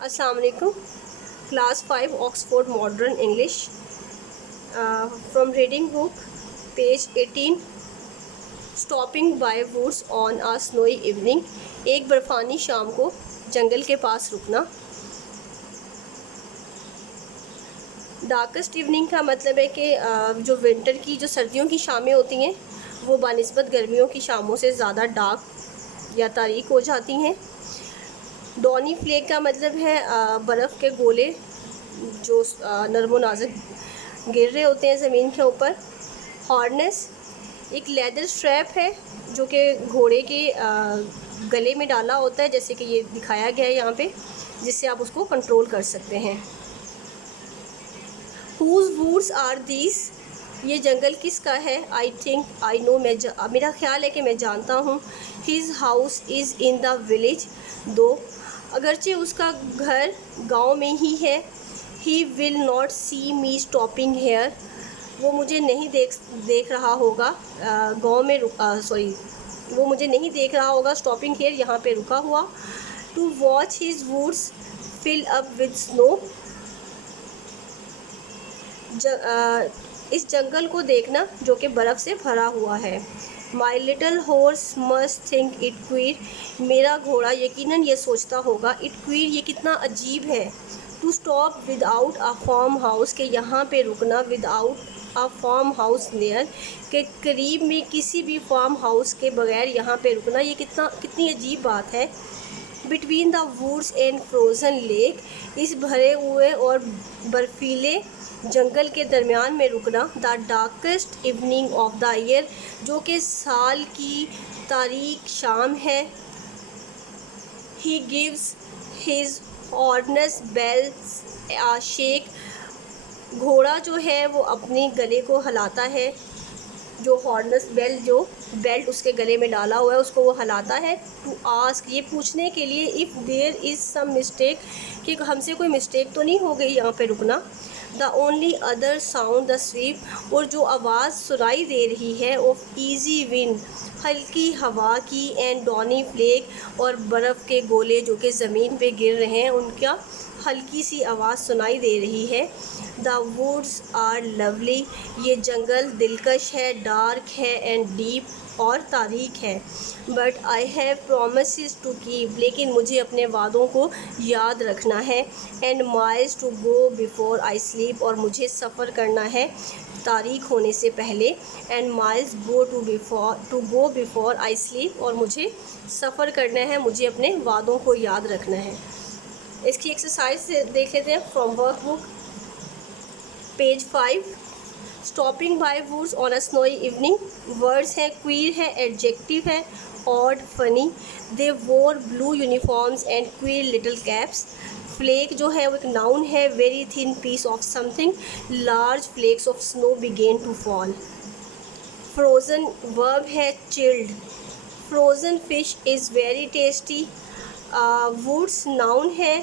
अस्सलाम वालेकुम। Class 5 Oxford modern English from reading book page 18। Stopping by woods on a snowy evening. एक बर्फ़ानी शाम को जंगल के पास रुकना। डार्केस्ट इवनिंग का मतलब है कि जो विंटर की जो सर्दियों की शामें होती हैं वो बानिस्बत गर्मियों की शामों से ज़्यादा डार्क या तारीक हो जाती हैं। डॉनी फ्लेक का मतलब है बर्फ़ के गोले जो नरम नाजुक गिर रहे होते हैं ज़मीन के ऊपर। हॉर्नेस एक लेदर स्ट्रैप है जो कि घोड़े के गले में डाला होता है, जैसे कि ये दिखाया गया है यहाँ पे, जिससे आप उसको कंट्रोल कर सकते हैं। हुज वुड्स आर दीज, ये जंगल किसका है। आई थिंक आई नो, मेरा ख्याल है कि मैं जानता हूँ। His house is in the village, though अगरचे उसका घर गांव में ही है। He will not see me stopping here, वो मुझे नहीं देख रहा होगा गांव में वो मुझे नहीं देख रहा होगा स्टॉपिंग हेयर यहाँ पे रुका हुआ। To watch his woods fill up with snow, इस जंगल को देखना जो कि बर्फ़ से भरा हुआ है। माई little horse must think it queer, मेरा घोड़ा यकीनन ये सोचता होगा इट क्वीर, ये कितना अजीब है। To stop without a farmhouse, के यहाँ पे रुकना, without a farmhouse near, के करीब में किसी भी फार्म हाउस के बगैर यहाँ पे रुकना, ये कितनी अजीब बात है। Between the woods and frozen lake, इस भरे हुए और बर्फीले जंगल के दरमियान में रुकना। The darkest evening of the year, जो कि साल की तारीक शाम है। He gives his harness bells a shake, घोड़ा जो है वो अपने गले को हिलाता है, जो हॉर्नस बेल्ट उसके गले में डाला हुआ है उसको वो हिलाता है। टू आस्क, ये पूछने के लिए, if there is some mistake, कि हमसे कोई मिस्टेक तो नहीं हो गई यहाँ पे रुकना। The only other sound the SVEEP, और जो आवाज़ सुनाई दे रही है ऑफ ईजी विंड, हल्की हवा की, एंड डॉनी फ्लेक, और बर्फ़ के गोले जो कि ज़मीन पे गिर रहे हैं उनका हल्की सी आवाज़ सुनाई दे रही है। द वुड्स आर लवली, ये जंगल दिलकश है, डार्क है, एंड डीप और तारीक है। But I have promises to keep, लेकिन मुझे अपने वादों को याद रखना है। And miles to go before I sleep, और मुझे सफ़र करना है तारीख होने से पहले। And miles go before I sleep, और मुझे सफ़र करना है, मुझे अपने वादों को याद रखना है। इसकी एक्सरसाइज देख लेते हैं from work book page 5। Stopping by woods on a snowy evening, words हैं, क्वीर है, एडजेक्टिव है, odd, funny. They wore blue uniforms and queer little caps. Flake जो है वो एक नाउन है, very thin piece of something, large flakes of snow begin to fall. Frozen verb है, chilled. Frozen fish is very tasty. Woods noun है,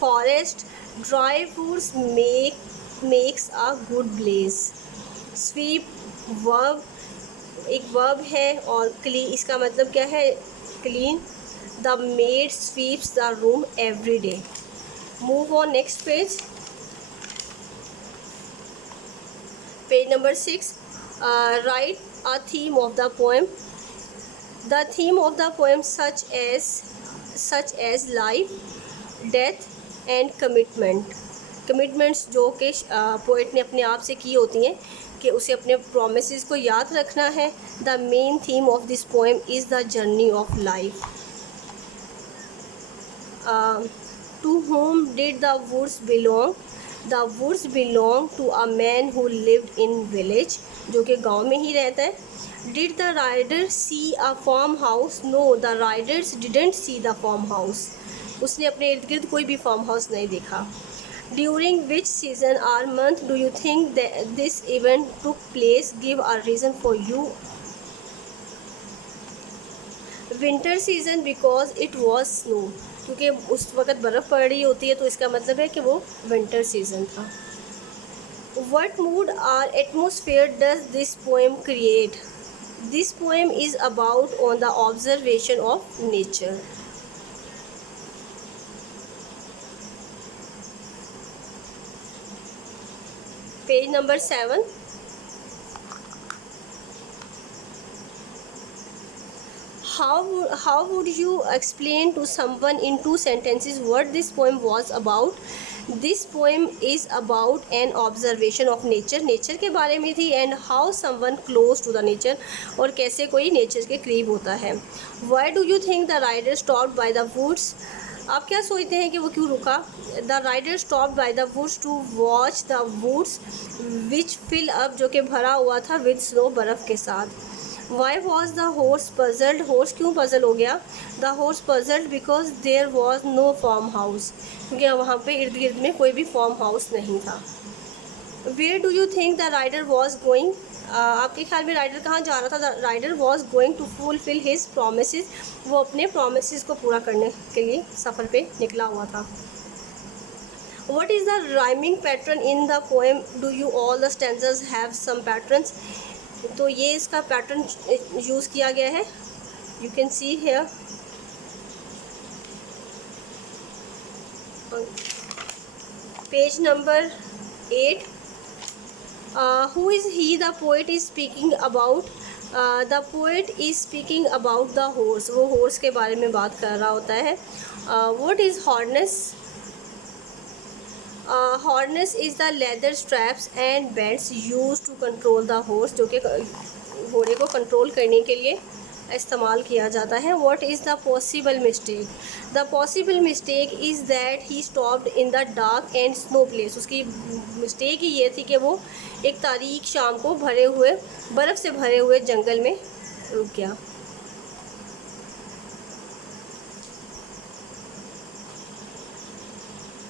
forest. Dry woods makes a good Blaze. SVEEP verb, एक verb है, और clean इसका मतलब क्या है, clean. The made sweeps the room every day. Move on next page, page number 6। Right a theme of the poem. The theme of the poem such as life, death and commitments जो कि poet ने अपने आप से की होती हैं कि उसे अपने प्रोमिसेस को याद रखना है। The main theme of this poem is the journey of life. To whom did the woods belong, the woods belong to a man who lived in village, जो कि गांव में ही रहता है। Did the rider see a farmhouse, no the riders didn't see the farmhouse, उसने अपने इर्द गिर्द कोई भी फार्म हाउस नहीं देखा। During which season or month do you think this event took place, give a reason for you. Winter season because it was snow, क्योंकि उस वक़्त बर्फ़ पड़ रही होती है तो इसका मतलब है कि वो विंटर सीजन था। What mood or atmosphere does this poem create, this poem is about on the observation of nature. Page number 7. How would you explain to someone in 2 sentences what this poem was about? This poem is about an observation of nature. Nature के बारे में थी. And how someone close to the nature, और कैसे कोई nature के करीब होता है. Why do you think the rider stopped by the woods? आप क्या सोचते हैं कि वो क्यों रुका? The rider stopped by the woods to watch the woods which fill up, जो कि भरा हुआ था विद स्नो, बर्फ़ के साथ. Why was the horse puzzled? Horse क्यों पजल हो गया? The horse puzzled because there was no farmhouse, क्योंकि वहाँ पे इर्द गिर्द में कोई भी फार्म हाउस नहीं था. Where do you think the rider was going? आपके ख्याल में राइडर कहाँ जा रहा था? The rider was going to fulfil his promises. वो अपने प्रोमिसेस को पूरा करने के लिए सफ़र पे निकला हुआ था. What is the rhyming pattern in the poem? Do you all the stanzas have some patterns? तो ये इसका पैटर्न यूज़ किया गया है. You can see here. Page number 8. Who is he? The poet is speaking about. The poet is speaking about the horse. वो horse के बारे में बात कर रहा होता है. What is harness? Harness is the leather straps and belts used to control the horse, जो कि घोड़े को कंट्रोल करने के लिए इस्तेमाल किया जाता है. What is the possible mistake? The possible mistake is that he stopped in the dark and snow place. उसकी मिस्टेक ही ये थी कि वो एक तारीख शाम को भरे हुए बर्फ़ से भरे हुए जंगल में रुक गया.